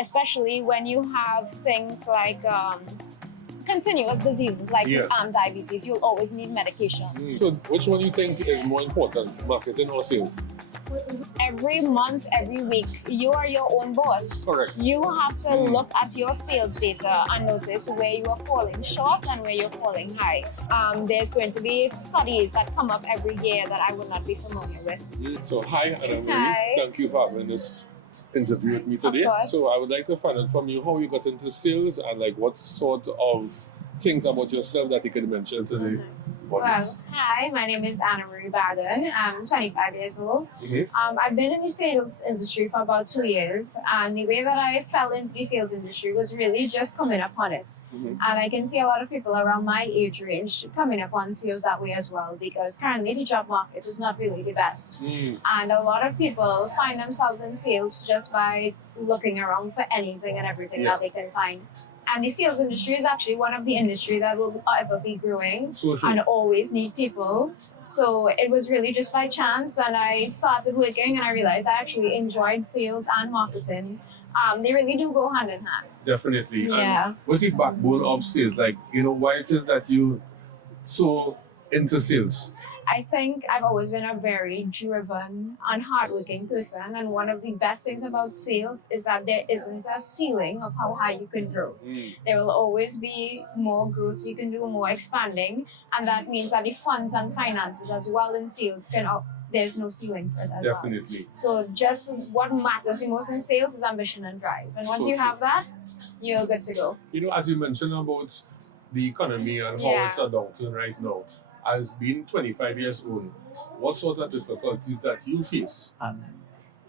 especially when you have things like continuous diseases like diabetes. You'll always need medication. So which one do you think is more important, marketing or sales? Every month, every week, you are your own boss. Correct. You have to look at your sales data and notice where you are falling short and where you're falling high. There's going to be studies that come up every year that I would not be familiar with. So hi, Anna Marie. Hi. Thank you for having this interview with me today. Of course. So I would like to find out from you how you got into sales and like what sort of things about yourself that you could mention today. Well, hi, my name is Anna Marie Bagan. I'm 25 years old. I've been in the sales industry for about 2 years, and the way that I fell into the sales industry was really just coming upon it. And I can see a lot of people around my age range coming upon sales that way as well, because currently the job market is not really the best. And a lot of people find themselves in sales just by looking around for anything and everything that they can find. And the sales industry is actually one of the industries that will ever be growing and always need people. So it was really just by chance, and I started working and I realized I actually enjoyed sales and marketing. They really do go hand in hand. Definitely. Yeah. And what's the backbone of sales? Like, you know, why it is that you so into sales? I think I've always been a very driven and hardworking person, and one of the best things about sales is that there isn't a ceiling of how high you can grow. There will always be more growth you can do, more expanding, and that means that the funds and finances as well in sales there's no ceiling for it as well. Definitely. So just what matters the most in sales is ambition and drive, and once you have that, you're good to go. You know, as you mentioned about the economy and how it's adulting right now, as being 25 years old, what sort of difficulties that you face?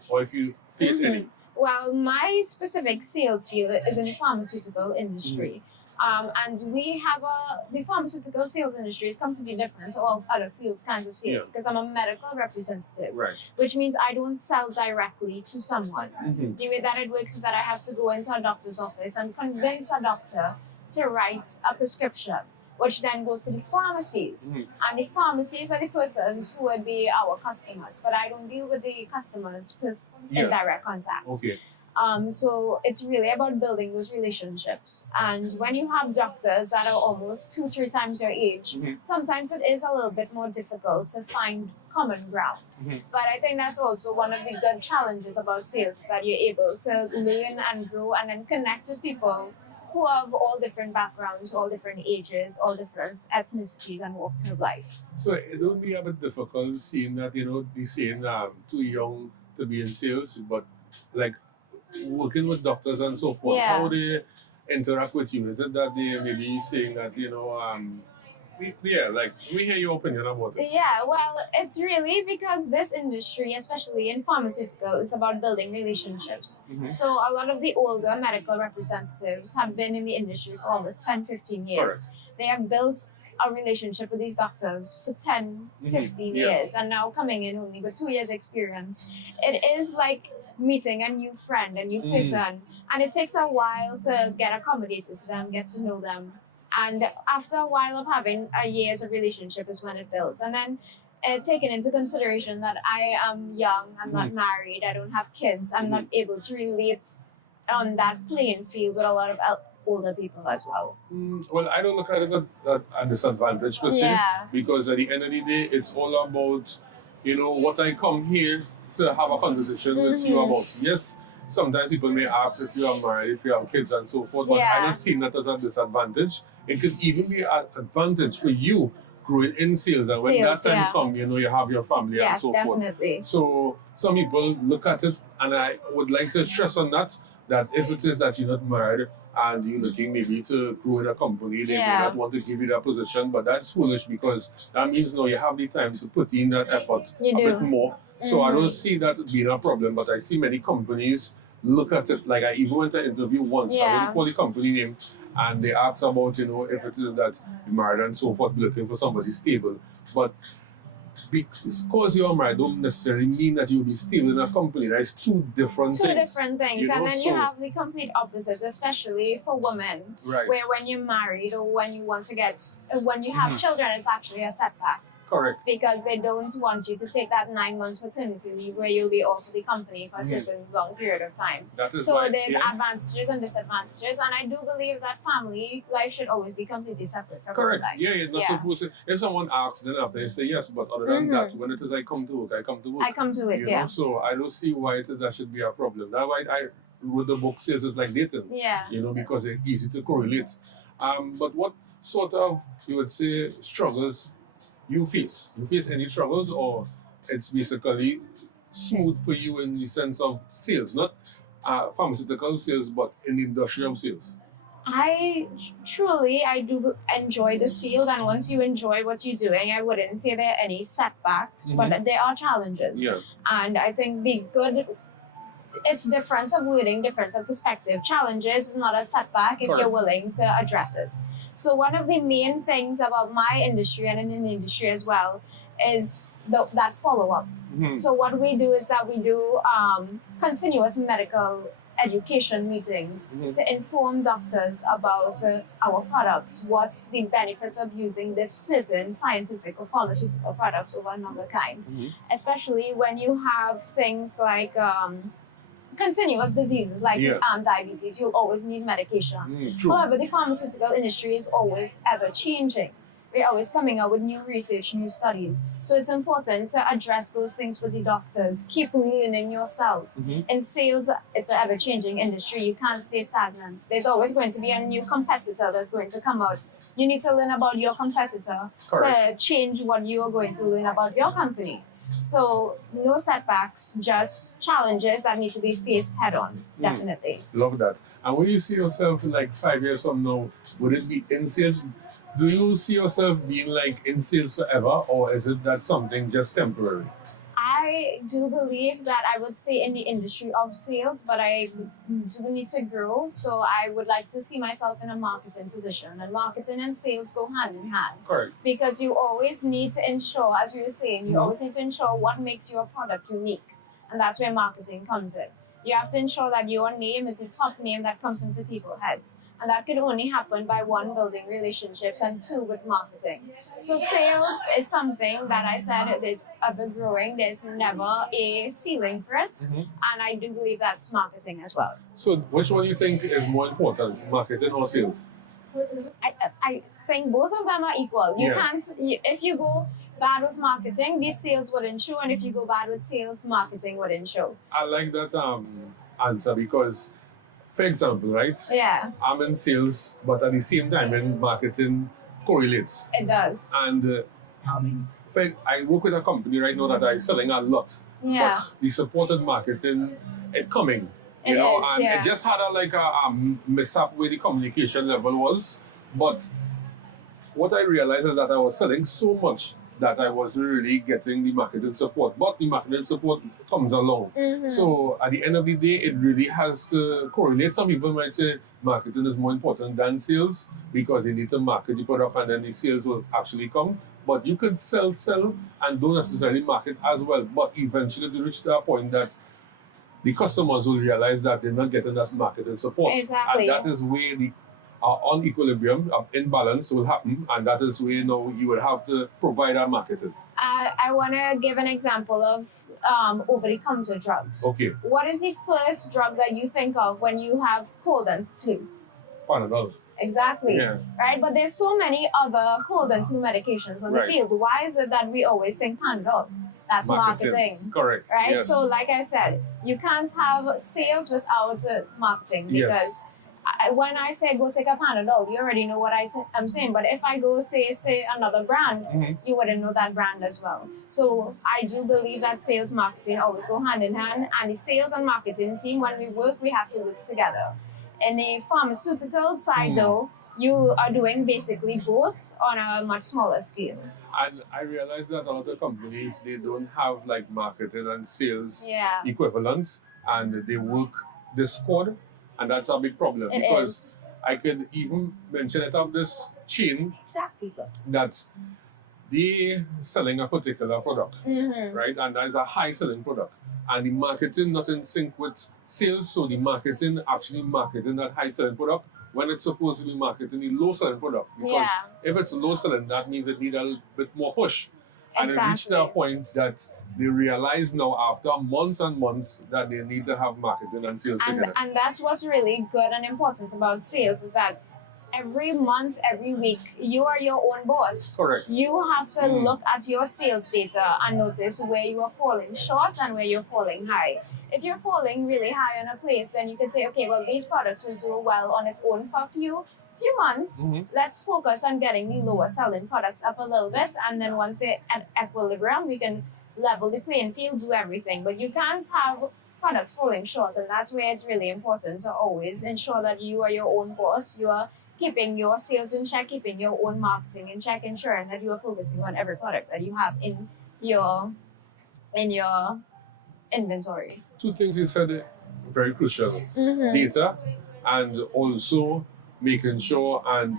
Or if you face any? Well, my specific sales field is in the pharmaceutical industry. And we have the pharmaceutical sales industry is completely different to all other fields, kinds of sales, because I'm a medical representative, which means I don't sell directly to someone. The way that it works is that I have to go into a doctor's office and convince a doctor to write a prescription, which then goes to the pharmacies. And the pharmacies are the persons who would be our customers, but I don't deal with the customers in direct contact. So it's really about building those relationships. And when you have doctors that are almost 2-3 times your age, sometimes it is a little bit more difficult to find common ground. But I think that's also one of the good challenges about sales, is that you're able to learn and grow and then connect with people who have all different backgrounds, all different ages, all different ethnicities and walks of life. So it would be a bit difficult seeing that, you know, the saying too young to be in sales, but like working with doctors and so forth, how they interact with you? Is it that they maybe saying that, you know, like, we hear your opinion about it. Yeah, well, it's really because this industry, especially in pharmaceutical, is about building relationships. So a lot of the older medical representatives have been in the industry for almost 10-15 years. They have built a relationship with these doctors for 10-15 years, and now coming in only with 2 years experience, it is like meeting a new friend, a new person, and it takes a while to get accommodated to them, get to know them. And after a while of having a years of relationship is when it builds. And then taking into consideration that I am young, I'm not married, I don't have kids, I'm not able to relate on that playing field with a lot of older people as well. Well, I don't look at it at a disadvantage per se, because at the end of the day, it's all about, you know, what I come here to have a conversation with you about. Yes, sometimes people may ask if you are married, if you have kids and so forth, but I don't see that as a disadvantage. It could even be an advantage for you growing in sales, and when that time comes, you know, you have your family and so forth. So some people look at it, and I would like to stress on that if it is that you're not married and you're looking maybe to grow in a company, they may not want to give you that position, but that's foolish, because that means now you have the time to put in that effort a bit more. So I don't see that being a problem, but I see many companies look at it. Like, I even went to an interview once, I wouldn't call the company name, and they asked about, you know, if it is that you're married and so forth, looking for somebody stable. But because you're married don't necessarily mean that you'll be stable in a company. There's two different things. Two different things. You know? And then you have the complete opposites, especially for women, where when you're married or when you want to when you have children, it's actually a setback. Correct. Because they don't want you to take that 9 months paternity leave where you'll be off the company for a certain long period of time. That is So why, there's yeah. advantages and disadvantages, and I do believe that family life should always be completely separate from Correct. life. Yeah, you're not supposed to. If someone asks, then after you say yes, but other than that, when it is I come to work, I come to work. I come to it, You yeah. know, so I don't see why it is that should be a problem. That's why I wrote the book Sales is Like Dating. Yeah. You know, because it's easy to correlate. But what sort of, you would say, struggles you face? You face any struggles, or it's basically smooth for you in the sense of sales, not pharmaceutical sales, but in the industry of sales? I do enjoy this field, and once you enjoy what you're doing, I wouldn't say there are any setbacks, but there are challenges. Yeah. And I think it's difference of wording, difference of perspective. Challenges is not a setback if Correct. you're willing to address it. So one of the main things about my industry and in the industry as well is that follow-up. So what we do is that we do continuous medical education meetings to inform doctors about our products, what's the benefits of using this certain scientific or pharmaceutical product over another kind, especially when you have things like continuous diseases like diabetes. You'll always need medication. True. However, the pharmaceutical industry is always ever changing. We're always coming out with new research, new studies. So it's important to address those things with the doctors. Keep learning yourself. In sales, it's an ever-changing industry. You can't stay stagnant. There's always going to be a new competitor that's going to come out. You need to learn about your competitor to change what you are going to learn about your company. So no setbacks, just challenges that need to be faced head on, definitely. Love that. And when you see yourself in like 5 years from now, would it be in sales? Do you see yourself being like in sales forever, or is it that something just temporary? I do believe that I would stay in the industry of sales, but I do need to grow. So I would like to see myself in a marketing position. And marketing and sales go hand in hand. Correct. Because you always need to ensure, as we were saying, you always need to ensure what makes your product unique. And that's where marketing comes in. You have to ensure that your name is the top name that comes into people's heads. And that could only happen by one, building relationships, and two, with marketing. So sales is something that I said it is ever growing. There's never a ceiling for it. And I do believe that's marketing as well. So which one do you think is more important, marketing or sales? I think both of them are equal. You can't, if you go bad with marketing, these sales wouldn't show, and if you go bad with sales, marketing wouldn't show. I like that answer because, for example, right? Yeah. I'm in sales, but at the same time, in marketing correlates. It does. And I work with a company right now that is selling a lot. Yeah. But the supported marketing, it coming. You It know, is, and yeah. it just had a mishap where the communication level was. But what I realized is that I was selling so much that I wasn't really getting the marketing support. But the marketing support comes along. So at the end of the day, it really has to correlate. Some people might say marketing is more important than sales because you need to market the product and then the sales will actually come. But you could sell and don't necessarily market as well. But eventually you reach that point that the customers will realize that they're not getting that marketing support. Exactly. And that is where the unequilibrium, imbalance will happen, and that is where you will have to provide our marketing. I want to give an example of over-the-counter drugs. Okay. What is the first drug that you think of when you have cold and flu? Panadol. Exactly. Yeah. Right? But there's so many other cold and flu medications on the field. Why is it that we always think Panadol? That's marketing. Correct. Right? Yes. So like I said, you can't have sales without marketing because when I say go take a Panadol, you already know what I'm saying. But if I go say another brand, you wouldn't know that brand as well. So I do believe that sales marketing always go hand in hand. And the sales and marketing team, when we work, we have to work together. In the pharmaceutical side, though, you are doing basically both on a much smaller scale. And I realize that a lot of companies, they don't have like marketing and sales equivalents, and they work discord, and that's a big problem. Because I could even mention it of this chain that they selling a particular product, right? And that is a high selling product. And the marketing not in sync with sales, so the marketing actually marketing that high selling product when it's supposed to be marketing the low selling product. Because if it's low selling, that means it needs a bit more push. And it reached a point that they realize now after months and months that they need to have marketing and sales together. And that's what's really good and important about sales is that every month, every week, you are your own boss. Correct. You have to look at your sales data and notice where you are falling short and where you're falling high. If you're falling really high on a place, then you can say, okay, well, these products will do well on its own for a few months. Let's focus on getting the lower selling products up a little bit, and then once they're at equilibrium, we can level the playing field, do everything. But you can't have products falling short, and that's where it's really important to always ensure that you are your own boss. You are keeping your sales in check, keeping your own marketing in check, ensuring that you are focusing on every product that you have in your inventory. Two things you said very crucial: data, and also making sure and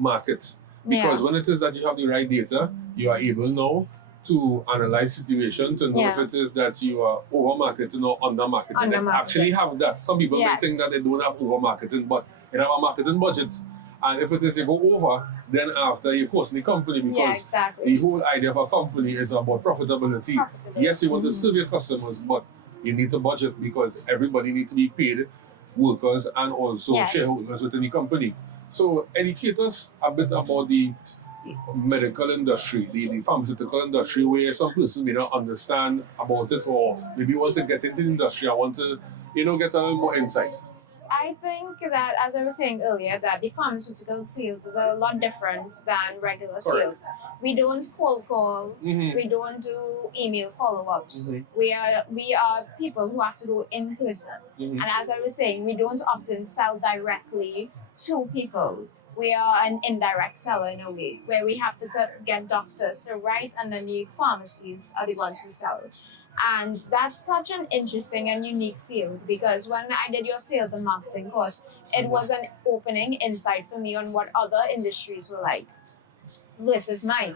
market. Because when it is that you have the right data, you are able now to analyze situation to know if it is that you are over marketing or under marketing. And actually have that. Some people may think that they don't have over marketing, but they have a marketing budget. And if it is they go over, then after you cost the company, because the whole idea of a company is about profitability. Yes, you want to serve your customers, but you need to budget because everybody needs to be paid, workers and also shareholders within the company. So educate us a bit about the medical industry, the pharmaceutical industry, where some person may not understand about it, or maybe want to get into the industry. I want to, get a little more insight. I think that, as I was saying earlier, that the pharmaceutical sales is a lot different than regular sales. We don't cold call. We don't do email follow-ups. We are people who have to go in person. And as I was saying, we don't often sell directly to people. We are an indirect seller in a way, where we have to get doctors to write, and then the pharmacies are the ones who sell. And that's such an interesting and unique field, because when I did your sales and marketing course, it was an opening insight for me on what other industries were like versus mine.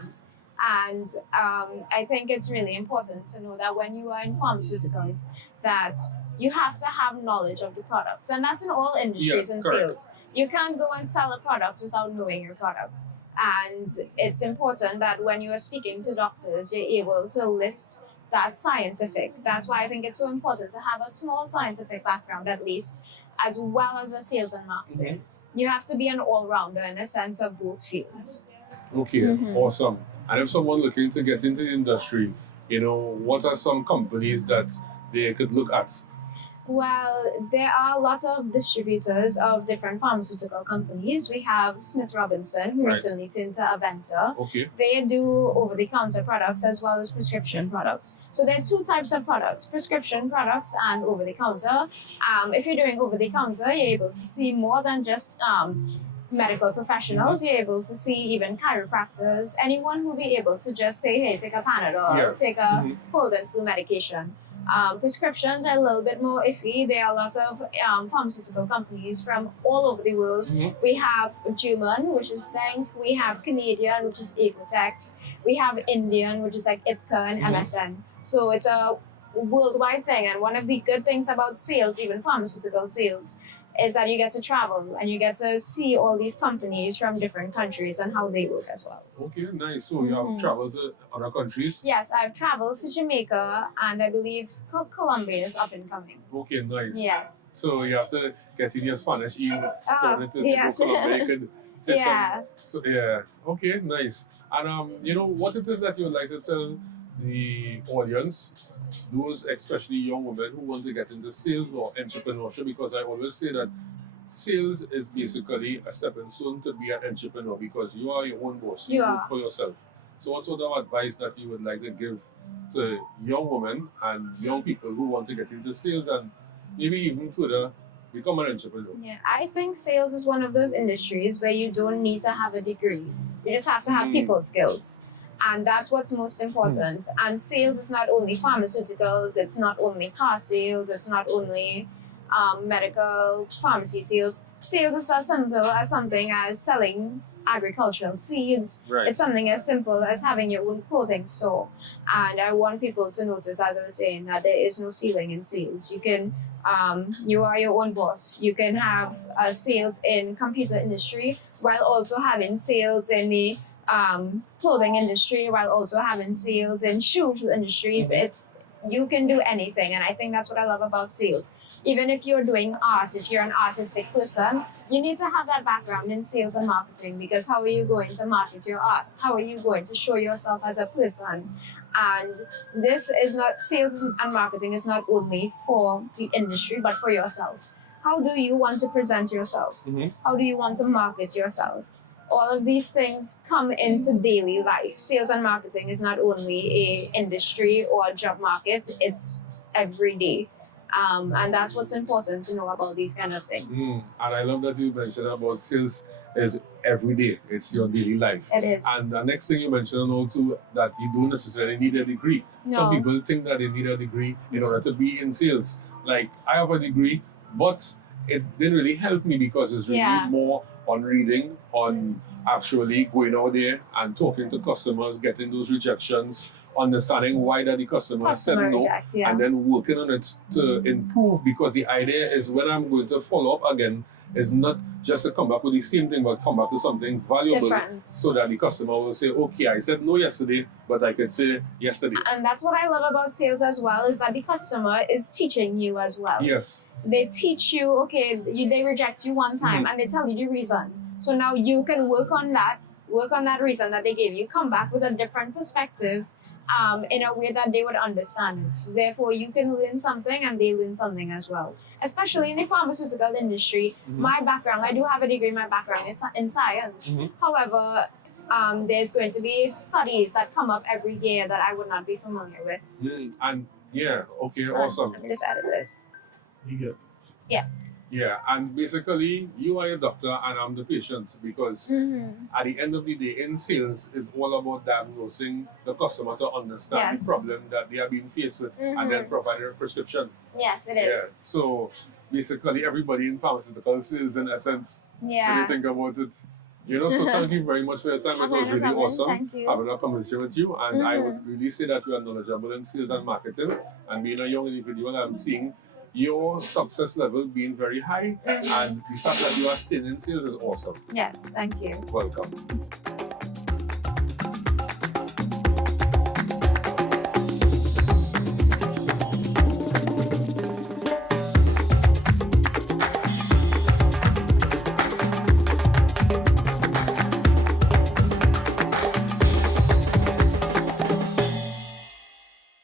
And I think it's really important to know that when you are in pharmaceuticals, that you have to have knowledge of the products. And that's in all industries and sales. You can't go and sell a product without knowing your product. And it's important that when you are speaking to doctors, you're able to list that scientific. That's why I think it's so important to have a small scientific background, at least, as well as a sales and marketing. You have to be an all-rounder in a sense of both fields. Okay, awesome. And if someone looking to get into the industry, what are some companies that they could look at? Well, there are lots of distributors of different pharmaceutical companies. We have Smith Robinson, who recently turned to Aventa. They do over-the-counter products as well as prescription products. So there are two types of products: prescription products and over-the-counter. If you're doing over-the-counter, you're able to see more than just medical professionals. You're able to see even chiropractors, anyone who will be able to just say, hey, take a Panadol, take a cold and flu medication. Prescriptions are a little bit more iffy. There are a lot of pharmaceutical companies from all over the world. We have German, which is Denk. We have Canadian, which is Apotex. We have Indian, which is like Ipca and MSN. So it's a worldwide thing. And one of the good things about sales, even pharmaceutical sales, is that you get to travel and you get to see all these companies from different countries and how they work as well. Okay, nice. So you have traveled to other countries? Yes, I've traveled to Jamaica, and I believe Colombia is up and coming. Okay, nice. Yes. So you have to get in your Spanish even. So when it is you go Colombia, you could say some. So okay, nice. And what it is that you would like to tell the audience, those especially young women who want to get into sales or entrepreneurship? Because I always say that sales is basically a stepping stone to be an entrepreneur, because you are your own boss. You work for yourself. So what sort of advice that you would like to give to young women and young people who want to get into sales and maybe even further become an entrepreneur? Yeah, I think sales is one of those industries where you don't need to have a degree. You just have to have people skills. And that's what's most important. And sales is not only pharmaceuticals, it's not only car sales, it's not only medical pharmacy sales. Sales is as simple as something as selling agricultural seeds. It's something as simple as having your own clothing store. And I want people to notice, as I was saying, that there is no ceiling in sales. You can, you are your own boss. You can have sales in computer industry while also having sales in the clothing industry while also having sales in shoes industries. It's you can do anything, and I think that's what I love about sales. Even if you're doing art, if you're an artistic person, you need to have that background in sales and marketing, because how are you going to market your art? How are you going to show yourself as a person? And this is not sales and marketing is not only for the industry but for yourself. How do you want to present yourself? How do you want to market yourself? All of these things come into daily life. Sales and marketing is not only a industry or a job market, it's every day. And that's what's important to know about these kind of things. And I love that you mentioned about sales is every day. It's your daily life. It is. And the next thing you mentioned also that you don't necessarily need a degree. No. Some people think that they need a degree in order to be in sales. Like, I have a degree, but it didn't really help me because it's really more on reading, on actually going out there and talking to customers, getting those rejections, understanding why that the customer said no, and then working on it to improve, because the idea is when I'm going to follow up again is not just to come back with the same thing, but come back with something valuable so that the customer will say, okay, I said no yesterday, but I could say yesterday. And that's what I love about sales as well, is that the customer is teaching you as well. Yes. They teach you, okay, they reject you one time and they tell you the reason. So now you can work on that reason that they gave you, come back with a different perspective in a way that they would understand it. So therefore, you can learn something and they learn something as well. Especially in the pharmaceutical industry, my background, I do have a degree, my background is in science. However, there's going to be studies that come up every year that I would not be familiar with. And awesome. Let me just edit this. Yeah, and basically, you are a doctor and I'm the patient, because at the end of the day, in sales, it's all about diagnosing the customer to understand the problem that they are being faced with and then provide a prescription. Yes, it is. So basically, everybody in pharmaceutical sales, in essence, when you think about it. So thank you very much for your time. It was really awesome having a conversation with you. And I would really say that you are knowledgeable in sales and marketing. And being a young individual, I'm seeing your success level being very high, and the fact that you are still in sales is awesome. Yes, thank you. Welcome.